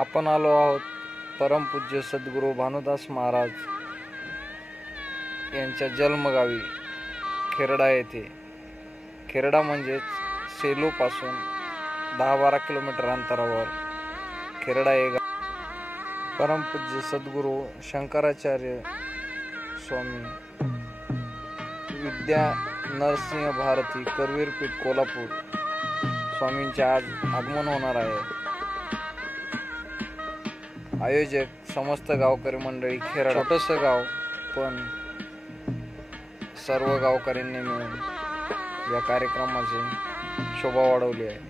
आपण आलो आहोत परमपूज्य सद्गुरू भानुदास महाराज यांच्या जन्मगावी खेरडा येथे. खेरडा म्हणजेच सेलूपासून 10-12 किलोमीटर अंतरावर खेरडा हे गाव. परमपूज्य सद्गुरू शंकराचार्य स्वामी विद्या नरसिंह भारती करवीरपीठ कोल्हापूर स्वामींचे आज आगमन होणार आहे. आयोजक समस्त गावकरी मंडळी खेरडा. छोटंसं गाव पण सर्व गावकऱ्यांनी मिळून या कार्यक्रमाची शोभा वाढवली आहे.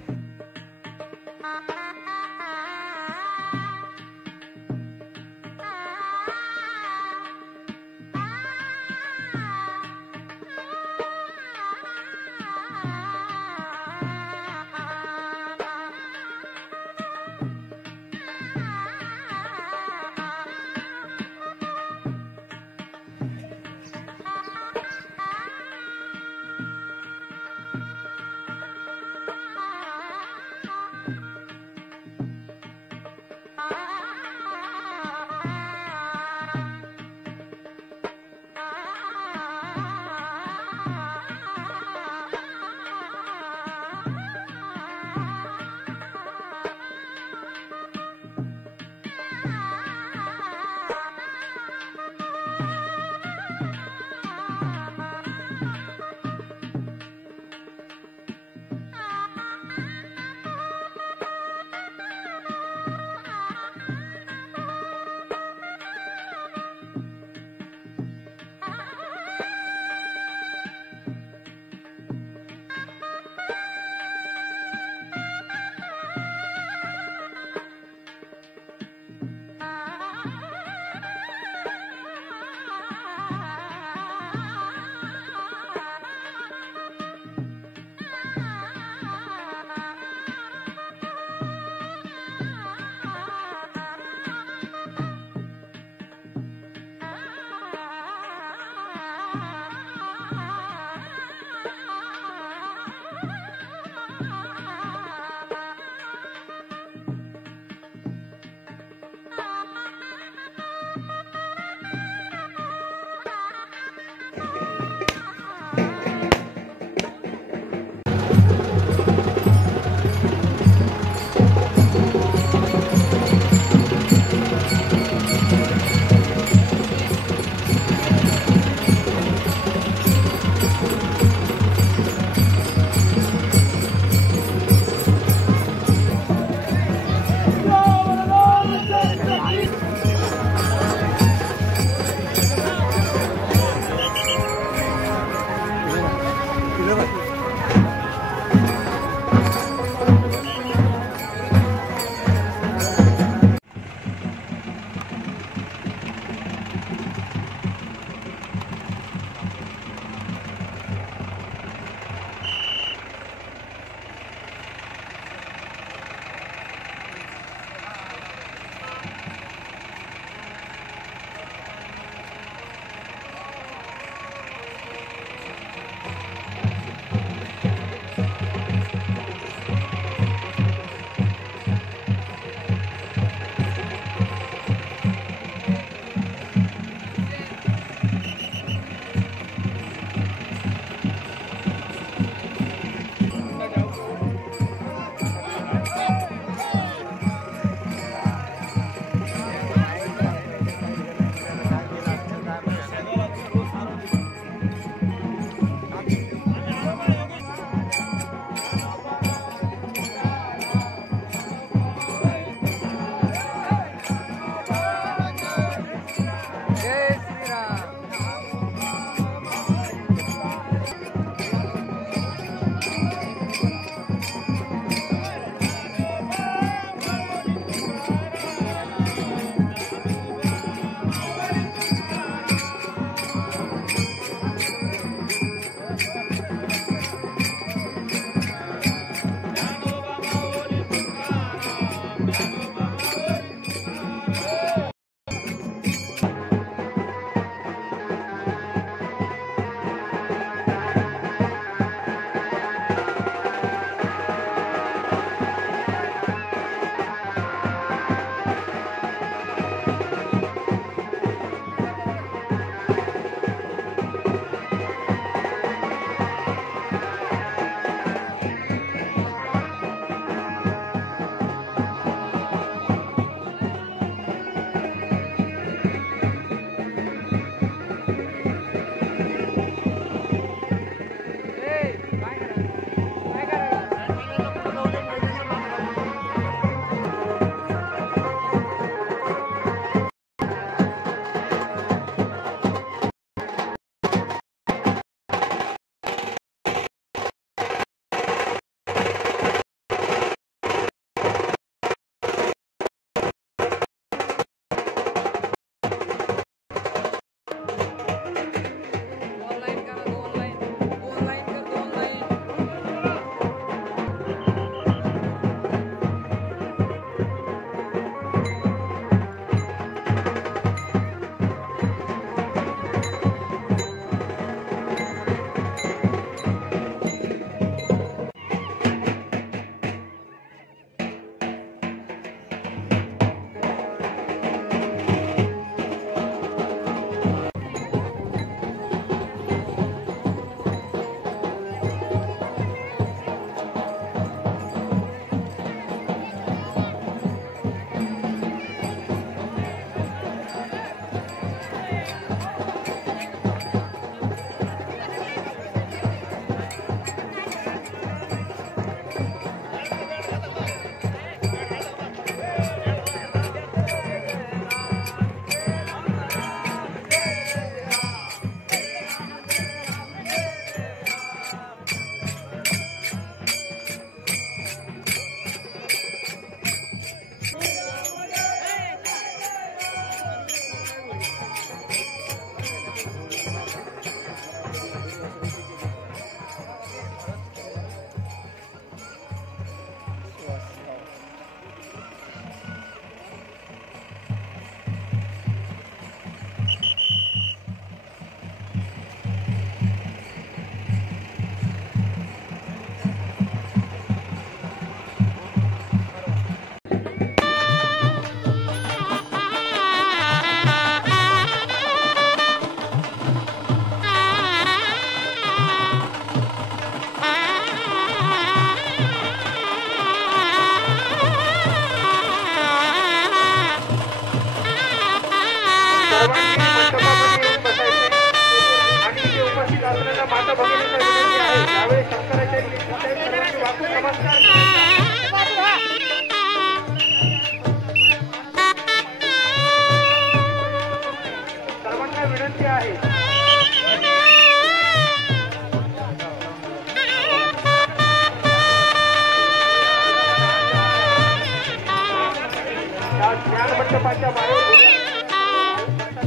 या ज्ञानमंडपाच्या बाहेर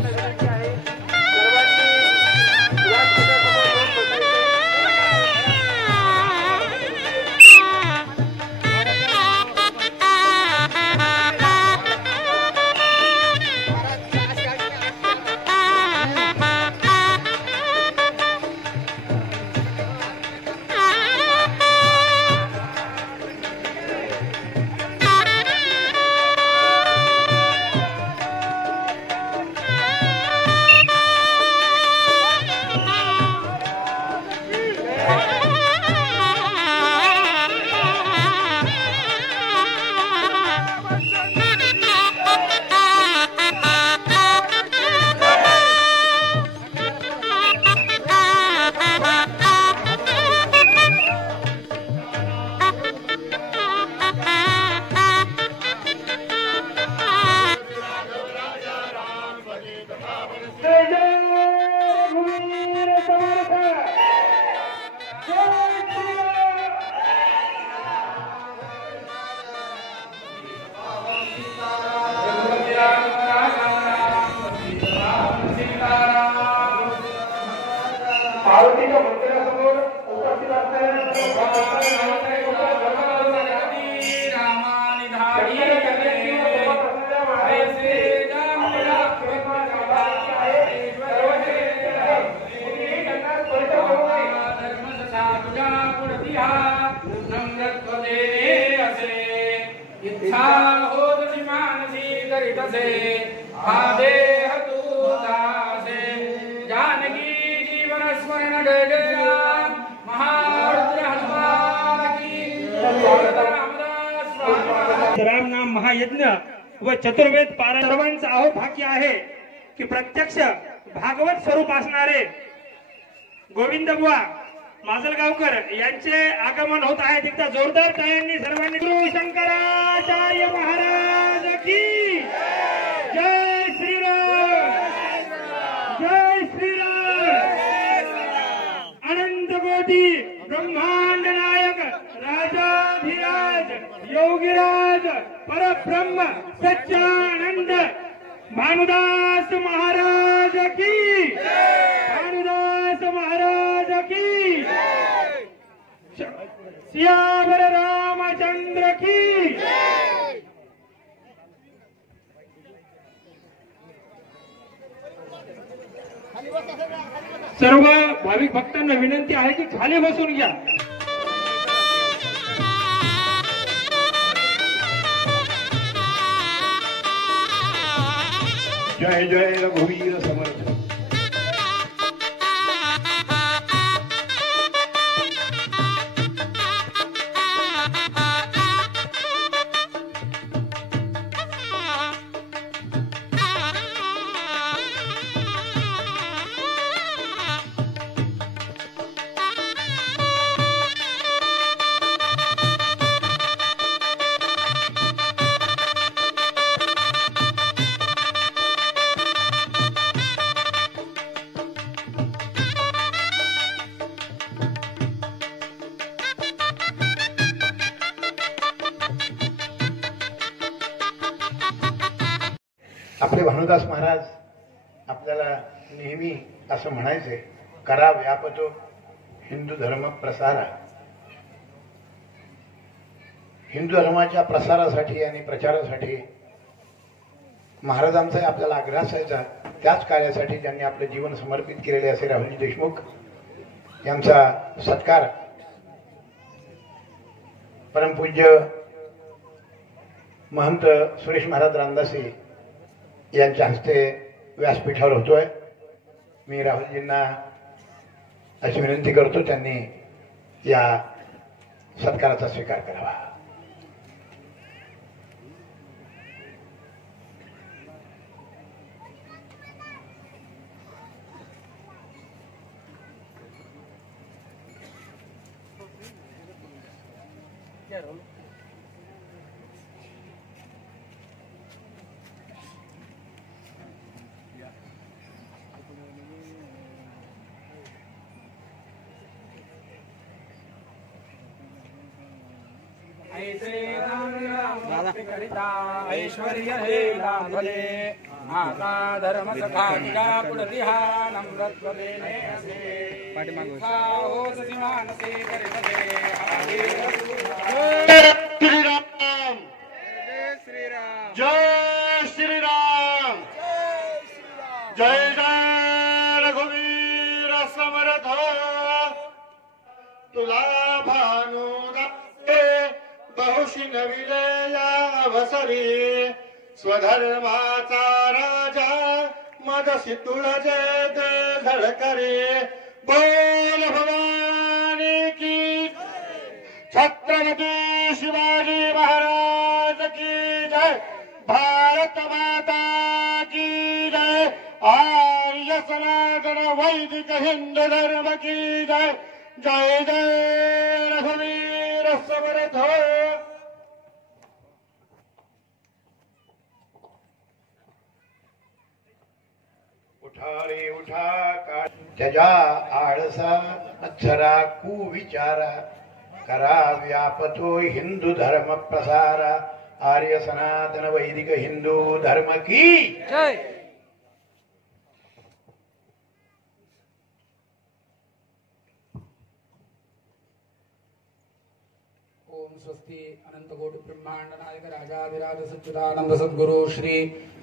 विनंती आहे सर्वांनी या छतासमोर येऊन बसायचे. पार्वतीच्या मंदिरासमोर उपस्थित जानकी जीवन स्मरण राम नाम महायज्ञ व चतुर्वेद पारायण सर्वांचा अहोभाग्य आहे की प्रत्यक्ष भागवत स्वरूप असणारे गोविंद बुवा माजलगावकर यांचे आगमन होत आहे. एकदा जोरदार टाळ्यांनी सर्वांनी गुरु शंकराचार्य महाराज की जय श्रीराम, जय श्रीराम. अनंत कोटी ब्रह्मांड नायक राजाधिराज योगीराज परब्रह्म सच्चानंद भानुदास महाराज की, भानुदास महाराज की, सियावर रामचंद्र की. सर्व भाविक भक्तांना विनंती आहे की खाली बसून घ्या. जय जय रघुवीर समर्थ. आपले भानुदास महाराज आपल्याला नेहमी असं म्हणायचे, करा व्यापतो हिंदू धर्म प्रसारा. हिंदू धर्माच्या प्रसारासाठी आणि प्रचारासाठी महाराजांचा आपल्याला आग्रह असायचा. त्याच कार्यासाठी ज्यांनी आपले जीवन समर्पित केलेले असे राहुलजी देशमुख यांचा सत्कार परमपूज्य महंत सुरेश महाराज रामदासी यांच्या हस्ते व्यासपीठावर होतोय. मी राहुलजींना अशी विनंती करतो त्यांनी या सत्काराचा स्वीकार करावा. ऐसे राम राम ऐश्वर्य हे लाभले माता धर्म सखातिका पुढतिहा नम्रत्वदेने असे खाओ सति मानसे करितले जय श्रीराम जय जय रघुवीर समर्थ तुला भानुदाते बहुशी नविलेया अवसरी स्वधर्माचा राजा मदसी तुळजे ते धडकरे बोल भवानी की छत्रपती शिवाजी महाराज की जय भारत माता की जय आर्य सनातन वैदिक हिंदू धर्म की जय जय जय रघुवीर समर्थ उठा रे उठा का त्याच्या आळसा अक्षरा कुविचारा करा व्यापतो हिंदू धर्म प्रसारा आर्य सनातन वैदिक हिंदू धर्म की जय. ओम स्वस्ति अनंत कोटि ब्रह्मांड नायक राजाधिराज सच्चिदानंद सद्गुरु श्री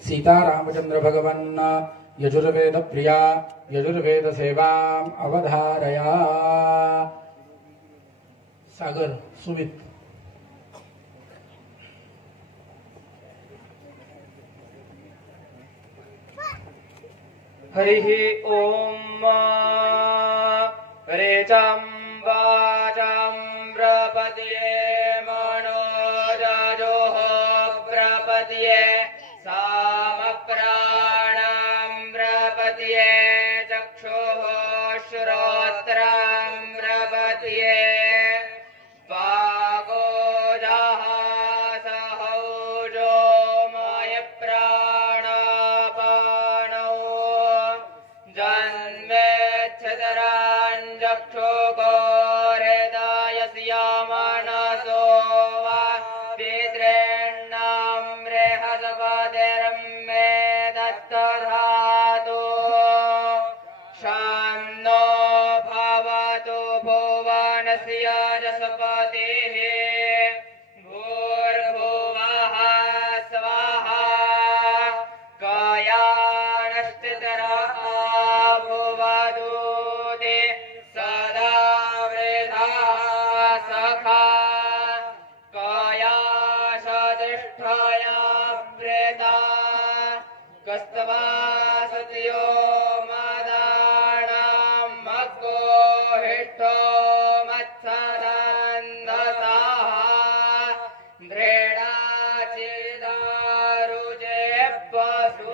सीतारामचंद्र भगवन् यजुर्वेद प्रिया यजुर्वेद सेवा अवधारया. सागर सुमित हरिः ओम रेचं वाचं प्रपद्ये मनोजोः प्रपद्ये सामप्राणां प्रपद्ये चक्षुः श्रोत्रं प्रपद्ये वागोजः सहौजो मय प्राणापानौ जन्मेच्छतराञ्जक्षुगोहृदयस्य मनसो वा पितॄणां बृहस्पतिर्मे दत्तधातु शान्नो भवतु भुवनस्य जसपतिः भूर्भुवः स्वाहा कायानश्चितरा भुवदूते सदा वृथा सखा काया सतिष्ठया वृता कस्तवा सत्यो मदानां मग्गो हिष्ठो मत्सदन्दसाः दृढाचिदारुजे पशु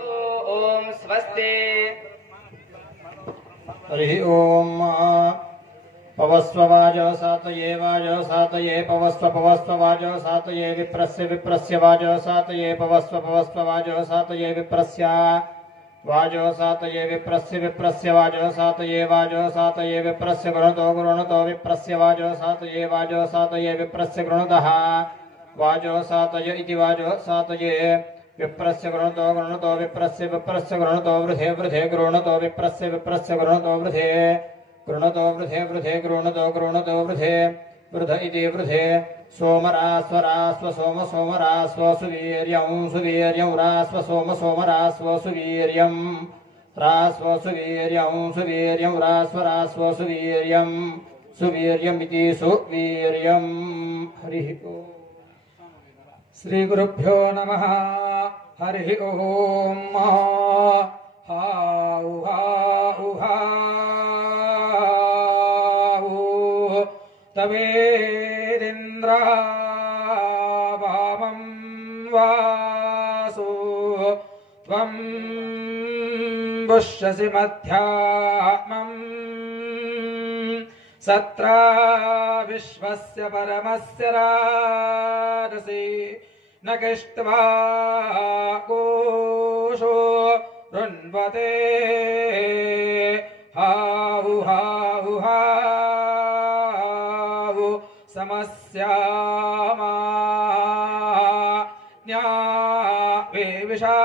ओम स्वस्ति. हरि ओम पवस्व वाजो सातये वाजो सातये पवस्व पवस्व वाजो सातये विप्रस्य विप्रस्य वाजो सातये पवस्व पवस्व वाजो सातये विप्रस्य वाजो सातये विप्रस्य विप्रस्य वाजो सातये विप्रस्य गृणतो गृणतो विप्रस्य वाजो सातये विप्रस्य गृणतः वाजो सातय इति वाजो सातये विप्रस्य गृणतो विप्रस्य विप्रस्य गृणतो वृधे वृधे गृणतो विप्रस्य विप्रस्य गृणतो वृधे गृणतो वृधे वृधे गृणतो गृणतो वृधे वृध इति वृधे सोमरास्वरास्व सोम सोमरास्व सुवीर्यं सुवीर्यं रास्व सोम सोमरास्व सुवीर्यं रास्व सुवीर्यं सुवीर्यं रास्व रास्व सुवीर्यं सुवीर्यमिति सुवीर्यं. हरिः ओम्. श्री गुरुभ्यो नमः. हरिः ओम्. हाउ हाउ हाउ तवेदिन्द्रा वामं वासु त्वं पुष्यसि मध्याह्नम् सत्रा विश्वस्य परमस्य राजसि न किष्ट्वा कोशो रुन्वते हाहु हाहु हाहु समस्यामा विशा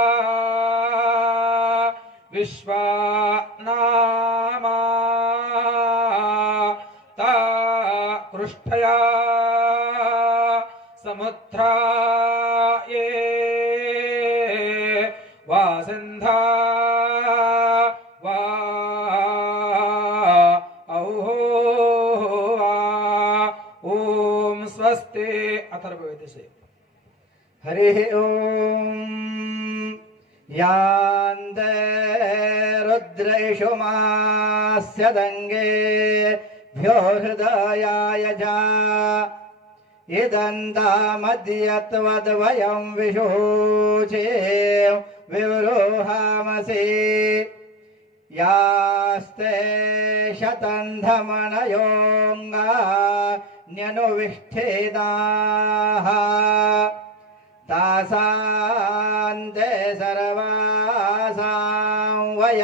विश्वानामा ता कृष्ठया समुद्रा ये वासिन्धा वा औहो ओम स्वस्ति। अथर्ववेद से हरि ओम यान्ते रुद्रैषुमास्य दङ्गे भ्यो हृदयाय जा इदन्तामद्यत्वद्वयं विशोचे विवरोहामसि यास्ते शतन्धमनयोऽङ्गान्यनुविष्ठेदाः तासान्ते सर्वासां वय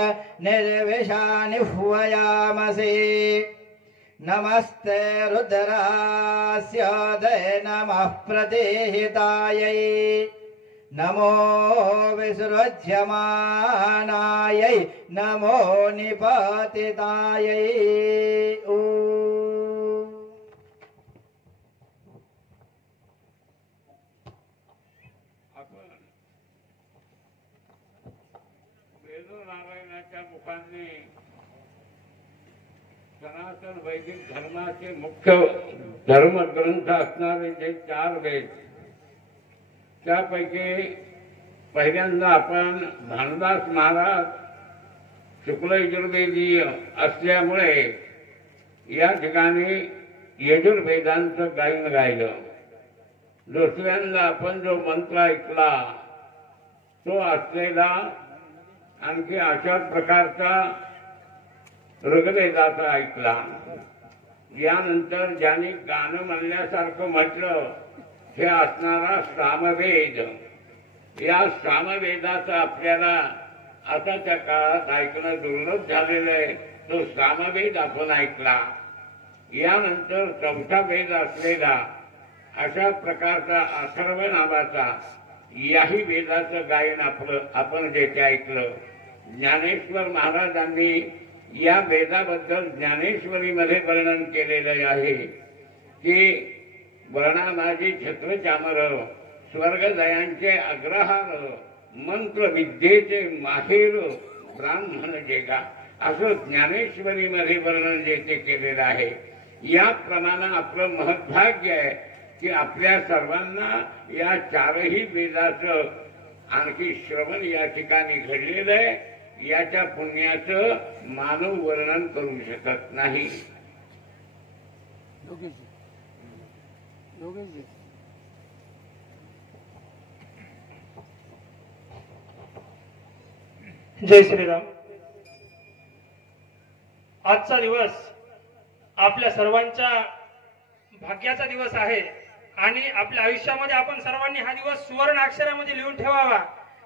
निर्विशानिह्वयामसि नमस्ते रुद्रास्य दे नमः प्रतिहितायै नमो विसृज्यमानायै नमो निपातितायै ॐ। आपण वेदनारायणाच्या मुखांनी सनातन वैदिक धर्माचे मुख्य धर्मग्रंथ असणारे जे 4 वेद, त्यापैकी पहिल्यांदा आपण भानुदास महाराज शुक्ल यजुर्वेदीय असल्यामुळे या ठिकाणी यजुर्वेदांचं गायन गायलं. दुसऱ्यांदा आपण जो मंत्र ऐकला तो असलेला आणखी अशा प्रकारचा ऋग्वेदाचा ऐकला. यानंतर ज्यांनी गाणं म्हणल्यासारखं म्हटलं हे असणारा सामवेद. या सामवेदाचं आपल्याला आता त्या काळात ऐकणं दुर्लभ झालेलं आहे. तो सामवेद आपण ऐकला. यानंतर 4था वेद असलेला अशा प्रकारचा अथर्व नावाचा याही वेदाचं गायन आपण जेथे ऐकलं. ज्ञानेश्वर महाराजांनी या वेदाबद्दल ज्ञानेश्वरीमध्ये वर्णन केलेलं आहे की वर्णामाजी छत्र चामर स्वर्गदयांचे अग्रहार मंत्र विद्येचे माहेर ब्राह्मण जेगा असं ज्ञानेश्वरीमध्ये वर्णन जेथे केलेलं आहे. याप्रमाणे आपलं महत्भाग्य आहे की आपल्या सर्वांना या 4ही वेदाचं आणखी श्रवण या ठिकाणी घडलेलं आहे. याच्या पुण्याचं मानव वर्णन करू शकत नाही. जय श्रीराम. आजचा दिवस आपल्या सर्वांच्या भाग्याचा दिवस आहे आणि आपल्या आयुष्यामध्ये आपण सर्वांनी हा दिवस सुवर्ण अक्षरामध्ये लिहून ठेवावा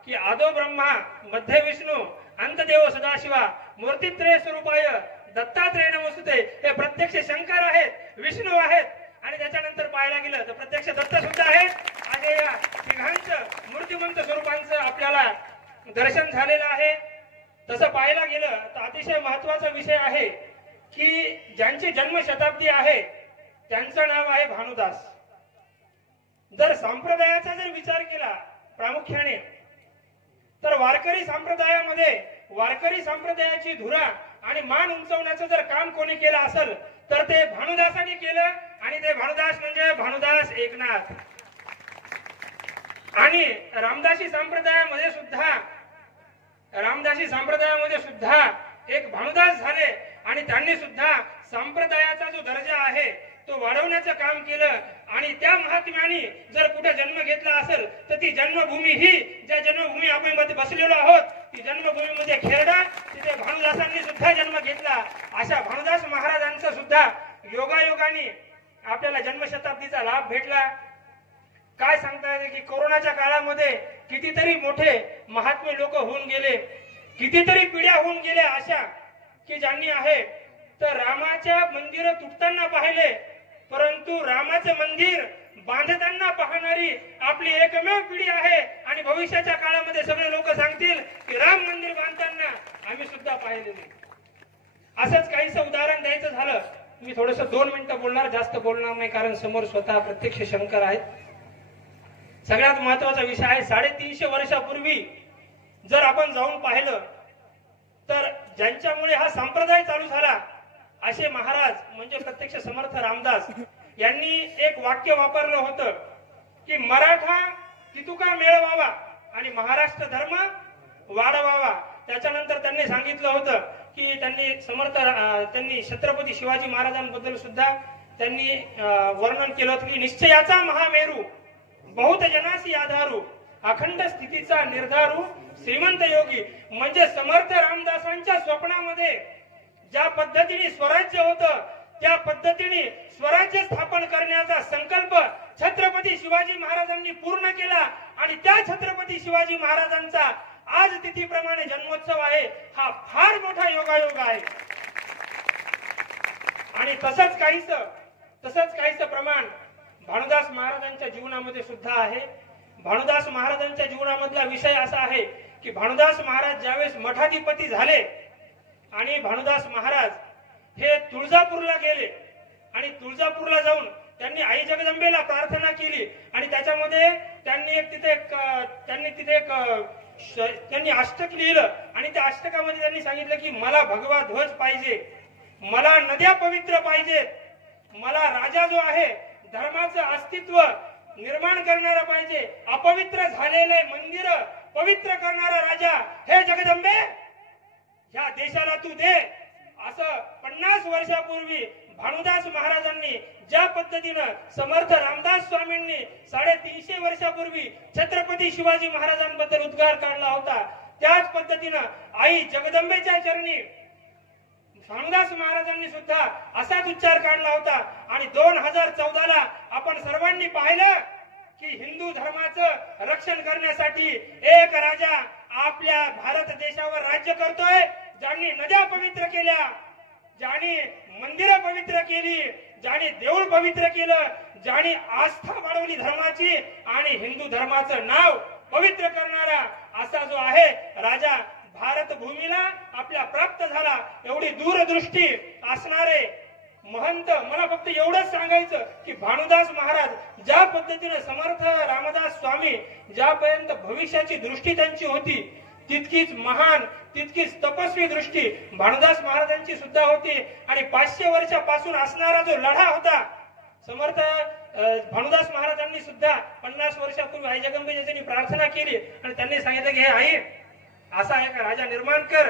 की आदो ब्रह्मा मध्ये विष्णू अंतदेव सदाशिवा मूर्तित्रय स्वरूपाय दत्तात्रय नमोस्तुते. हे प्रत्यक्ष शंकर आहेत, विष्णू आहेत आणि त्याच्यानंतर पाहायला गेलं तर प्रत्यक्ष दत्त सुद्धा आहेत. आणि या तिघांचं मूर्तिमंत स्वरूपांचं आपल्याला दर्शन झालेलं आहे. तसं पाहायला गेलं तर अतिशय महत्वाचा विषय आहे की ज्यांची जन्मशताब्दी आहे त्यांचं नाव आहे भानुदास. जर संप्रदायाचा जर विचार केला प्रामुख्याने तर वारकरी संप्रदायाची धुरा आणि मान उंचवण्याचं जर काम कोणी केलं असेल तर ते भानुदासांनी केलं. आणि ते भानुदास म्हणजे भानुदास एकनाथ. आणि रामदासी संप्रदायामध्ये सुद्धा एक भानुदास झाले आणि त्यांनी सुद्धा संप्रदायाचा जो दर्जा आहे तो वाढवण्याचं काम केलं. आणि त्या महात्म्याने जर कुठे जन्म घेतला असेल तर ती जन्मभूमी ही ज्या जन्मभूमी आपण बसलेलो आहोत ती जन्मभूमीमध्ये खेरडा, तिथे भानुदासांनी सुद्धा जन्म घेतला. अशा भानुदास महाराजांचा सुद्धा योगायोगाने आपल्याला जन्मशताब्दीचा लाभ भेटला. काय सांगता येते की कोरोनाच्या काळामध्ये कितीतरी मोठे महात्मे लोक होऊन गेले, कितीतरी पिढ्या होऊन गेल्या अशा की ज्यांनी आहे तर रामाच्या मंदिर तुटताना पाहिले, परंतु रामाचं मंदिर बांधताना पाहणारी आपली एकमेव पिढी आहे आणि भविष्याच्या काळामध्ये सगळे लोक सांगतील की राम मंदिर बांधताना आम्ही सुद्धा पाहिले नाही. असंच काहीसं उदाहरण द्यायचं झालं, मी थोडस 2 मिनिटं बोलणार, जास्त बोलणार नाही, कारण समोर स्वतः प्रत्यक्ष शंकर आहेत. सगळ्यात महत्वाचा विषय आहे, 350 वर्षापूर्वी जर आपण जाऊन पाहिलं तर ज्यांच्यामुळे हा संप्रदाय चालू झाला असे महाराज म्हणजे प्रत्यक्ष समर्थ रामदास यांनी एक वाक्य वापरलं होतं की मराठा तितुका मेळवावा आणि महाराष्ट्र धर्म वाढवावा. त्याच्यानंतर त्यांनी सांगितलं होतं की त्यांनी छत्रपती शिवाजी महाराजांबद्दल सुद्धा त्यांनी वर्णन केलं होतं की निश्चयाचा महामेरू बहुत जनासी आधारू अखंड स्थितीचा निर्धारू श्रीमंत योगी. म्हणजे समर्थ रामदासांच्या स्वप्नामध्ये ज्या पद्धतीने स्वराज्य होतं त्या पद्धतीने स्वराज्य स्थापन करण्याचा संकल्प छत्रपती शिवाजी महाराजांनी पूर्ण केला आणि त्या छत्रपती शिवाजी महाराजांचा आज तिथीप्रमाणे जन्मोत्सव आहे. हा फार मोठा योगायोग आहे. आणि तसंच काहीच प्रमाण भानुदास महाराजांच्या जीवनामध्ये सुद्धा आहे. भानुदास महाराजांच्या जीवनामधला विषय असा आहे की भानुदास महाराज ज्यावेळेस मठाधिपती झाले आणि भानुदास महाराज हे तुळजापूरला गेले आणि तुळजापूरला जाऊन त्यांनी आई जगदंबेला प्रार्थना केली आणि त्याच्यामध्ये त्यांनी अष्टक लिहिलं आणि त्या अष्टकामध्ये त्यांनी सांगितलं की मला भगवा ध्वज पाहिजे, मला नद्या पवित्र पाहिजेत, मला राजा जो आहे धर्माचं अस्तित्व निर्माण करणारा पाहिजे, अपवित्र झालेले मंदिर पवित्र करणारा राजा हे जगदंबे ह्या देशाला तू दे. असं 50 वर्षापूर्वी भानुदास महाराजांनी ज्या पद्धतीनं समर्थ रामदास स्वामींनी 350 वर्षापूर्वी छत्रपती शिवाजी महाराजांबद्दल उद्गार काढला होता, त्याच पद्धतीनं आई जगदंबेच्या चरणी भानुदास महाराजांनी सुद्धा असाच उच्चार काढला होता. आणि 2014ला आपण सर्वांनी पाहिलं की हिंदू धर्माचं रक्षण करण्यासाठी एक राजा आपल्या भारत देशावर राज्य करतोय, ज्यांनी नद्या पवित्र केल्या, ज्यांनी मंदिरं पवित्र केली, ज्यांनी देऊळ पवित्र केलं, ज्यांनी आस्था वाढवली धर्माची आणि हिंदू धर्माचं नाव पवित्र करणारा असा जो आहे राजा भारत भूमीला आपल्या प्राप्त झाला. एवढी दूरदृष्टी असणारे महंत, मला फक्त एवढंच सांगायचं की भानुदास महाराज ज्या पद्धतीने समर्थ रामदास स्वामी ज्यापर्यंत भविष्याची दृष्टी त्यांची होती तितकीच महान, तितकीच तपस्वी दृष्टी भानुदास महाराजांची सुद्धा होती. आणि 500 वर्षापासून असणारा जो लढा होता समर्थ भानुदास महाराजांनी सुद्धा 50 वर्षापूर्वी आई जगदंबेची त्यांनी प्रार्थना केली आणि त्यांनी सांगितलं की हे आई असा एक राजा निर्माण कर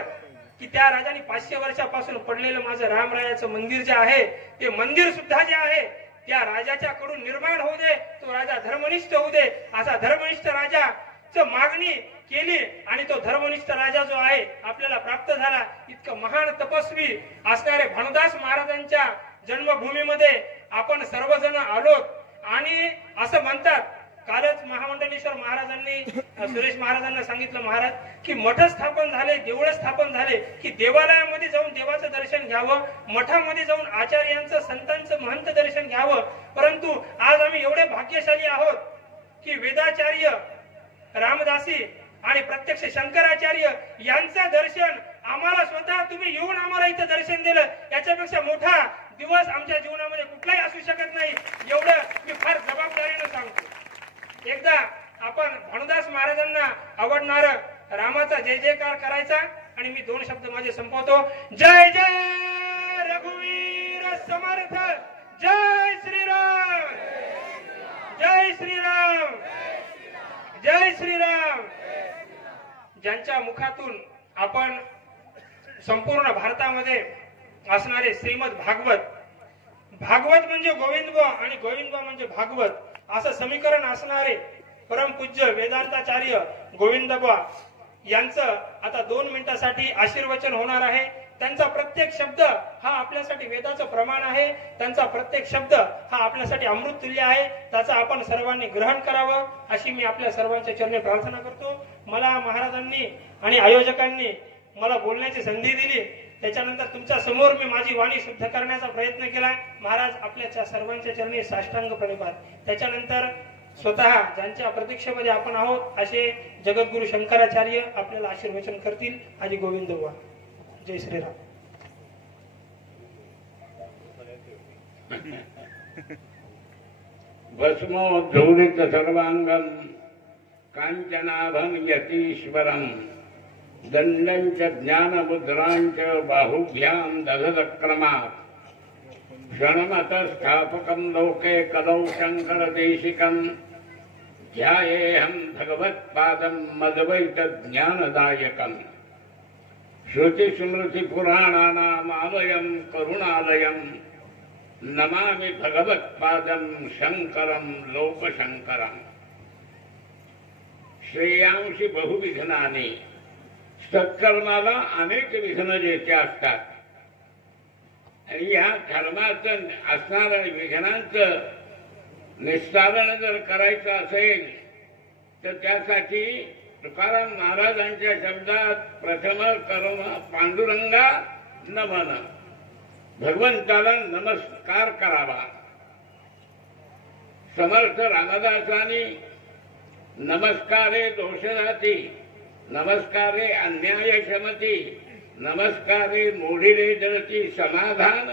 की त्या राजाने 500 वर्षापासून पडलेलं माझं रामरायाचं मंदिर जे आहे ते मंदिर सुद्धा जे आहे त्या राजाच्या कडून निर्माण होऊ दे, तो राजा धर्मनिष्ठ होऊ दे. असा धर्मनिष्ठ राजाचं मागणी केली आणि तो धर्मनिष्ठ राजा जो आहे आपल्याला प्राप्त झाला. इतकं महान तपस्वी असणारे भानुदास महाराजांच्या जन्मभूमीमध्ये आपण सर्वजण आलोत. आणि असं म्हणतात, कालच महामंडलेश्वर महाराजांनी सुरेश महाराजांना सांगितलं महाराज की मठ स्थापन झाले, देऊळ स्थापन झाले की देवालयामध्ये जाऊन देवाचं दर्शन घ्यावं, मठामध्ये जाऊन आचार्यांचं संतांचं महंत दर्शन घ्यावं. परंतु आज आम्ही एवढे भाग्यशाली आहोत की वेदाचार्य रामदासी आणि प्रत्यक्ष शंकराचार्य यांचं दर्शन आम्हाला स्वतः तुम्ही येऊन आम्हाला इथं दर्शन दिलं, याच्यापेक्षा मोठा दिवस आमच्या जीवनामध्ये कुठलाही असू शकत नाही. एवढं मी फार जबाबदारीनं सांगतो. एकदा आपण भानुदास महाराजांना आवडणार रामाचा जय जयकार करायचा आणि मी 2 शब्द माझे संपवतो. जय जय रघुवीर समर्थ, जय श्रीराम, जय श्रीराम, जय श्रीराम. ज्यांच्या मुखातून आपण संपूर्ण भारतामध्ये असणारे श्रीमद भागवत म्हणजे गोविंदबुवा आणि गोविंदबुवा म्हणजे भागवत असं समीकरण असणारे परमपूज्य वेदांताचार्य गोविंदबुवा यांचं आता 2 मिनिटासाठी आशीर्वचन होणार आहे. त्यांचा प्रत्येक शब्द हा आपल्यासाठी वेदाचं प्रमाण आहे. त्यांचा प्रत्येक शब्द हा आपल्यासाठी अमृत तुल्य आहे. त्याचा आपण सर्वांनी ग्रहण करावं अशी मी आपल्या सर्वांच्या चरणी प्रार्थना करतो. मला महाराजांनी आणि आयोजकांनी मला बोलण्याची संधी दिली त्याच्यानंतर तुमच्या समोर मी माझी वाणी शुद्ध करण्याचा प्रयत्न केला. महाराज आपल्या सर्वांच्या चरणी साष्टांग प्रणिपात. त्याच्यानंतर स्वतः ज्यांच्या प्रतीक्षेमध्ये आपण आहोत असे जगद्गुरु शंकराचार्य आपल्याला आशीर्वचन करतील. आजी गोविंद वा. जय श्रीराम. भस्मोद्धूलित सर्वांगम कांचनाभं यतीश्वरम दंडंच ज्ञानमुद्रांच बाहुभ्यां दधदक्रमात् क्षणमतस्थापकं लोके कलौ शङ्करदेशिकं ध्यायेऽहं भगवत्पादं मद्वैतज्ञानदायकम् श्रुतिस्मृतिपुराणानामालयं करुणालयं नमामि भगवत्पादं शङ्करं लोकशङ्करम्. श्रेयांशी बहुविघ्नानि. सत्कर्माला अनेक विघ्न जेथे असतात आणि या धर्माचं असणाऱ्या विघ्नांचं निस्तारण जर करायचं असेल तर त्यासाठी तुकाराम महाराजांच्या शब्दात प्रथम कर्म पांडुरंगा नमन. भगवंताला नमस्कार करावा. समर्थ रामदासांनी नमस्कारे दोषजाती, नमस्कारे अन्याय क्षमती, नमस्कारे मोढिले जळती समाधान,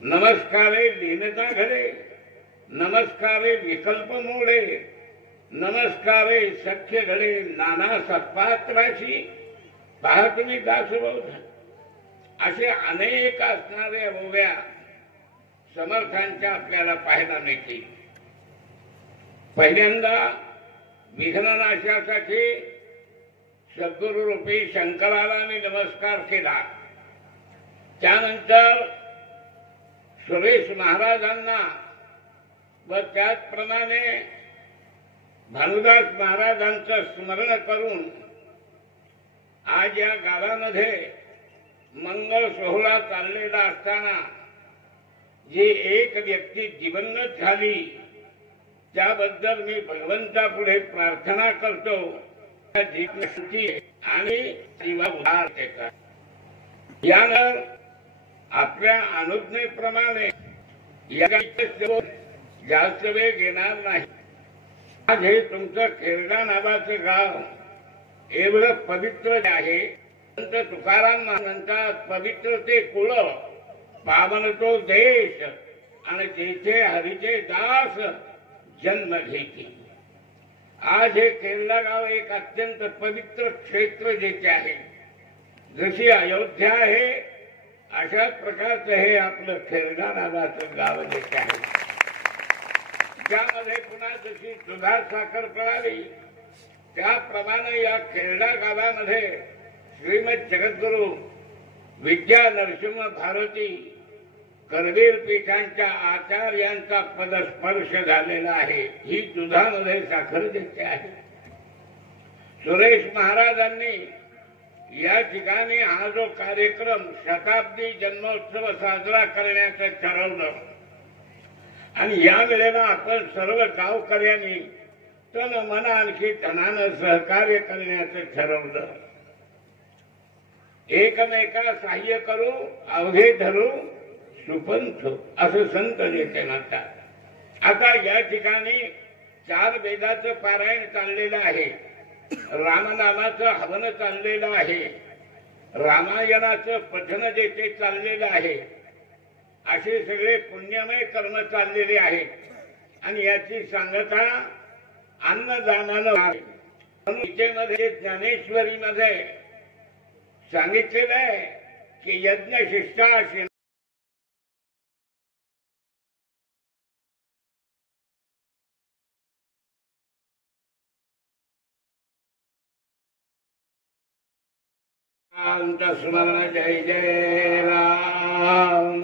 नमस्कारे दीनता घडे, नमस्कारे विकल्प मोडे, नमस्कारे सख्य घडे नाना सत्पात्राची. पहा तुम्ही दासबोध असे अनेक असणाऱ्या ओव्या समर्थांच्या आपल्याला पाहायला मिळतील. पहिल्यांदा विघ्ननाशासाठी सद्गुरु रूपी शंकराला मी नमस्कार केला. त्यानंतर सुरेश महाराजांना व त्याचप्रमाणे भानुदास महाराजांचं स्मरण करून आज या गावामध्ये मंगल सोहळा चाललेला असताना जी एक व्यक्ती दिवंगत झाली त्याबद्दल मी भगवंतापुढे प्रार्थना करतो आणि उद्धार देतात. यानंतर आपल्या अनुज्ञेप्रमाणे जास्त वेळ घेणार नाही. आज हे तुमचं खेरडा नावाचं गाव एवढं पवित्र आहे. संत तुकाराम म्हणतात पवित्र ते कुळ पावन तो देश आणि तेथे हरीचे दास जन्म घेते. आज हे केरला गाव एक अत्यंत पवित्र क्षेत्र जेथे आहे. जशी अयोध्या आहे अशाच प्रकारचं हे आपलं खेरडा नावाचं गाव जेथे आहे. त्यामध्ये पुन्हा जशी दुधात साखर पडावी त्याप्रमाणे या खेरडा गावामध्ये श्रीमद जगद्गुरु विद्या नरसिंह भारती करवीर पीठांच्या आचार्यांचा पदस्पर्श झालेला आहे. ही दुधामध्ये साखर देते आहे. सुरेश महाराजांनी या ठिकाणी हा जो कार्यक्रम शताब्दी जन्मोत्सव साजरा करण्याचं ठरवलं आणि या वेळेला आपण सर्व गावकऱ्यांनी तन मन आणखी धनानं सहकार्य करण्याचं ठरवलं. एकमेका सहाय्य करू अवघे धरू सुपंथ असं संत नेते म्हणतात. आता या ठिकाणी 4 वेदाचं पारायण चाललेलं आहे. रामनामाचं हवन चाललेलं आहे. रामायणाचं पठण जेथे चाललेलं आहे. असे सगळे पुण्यमय कर्म चाललेले आहेत आणि याची सांगता अन्नदानानं मध्ये ज्ञानेश्वरीमध्ये सांगितलेलं आहे की यज्ञ शिष्टाशी स्मरण जय जय राम.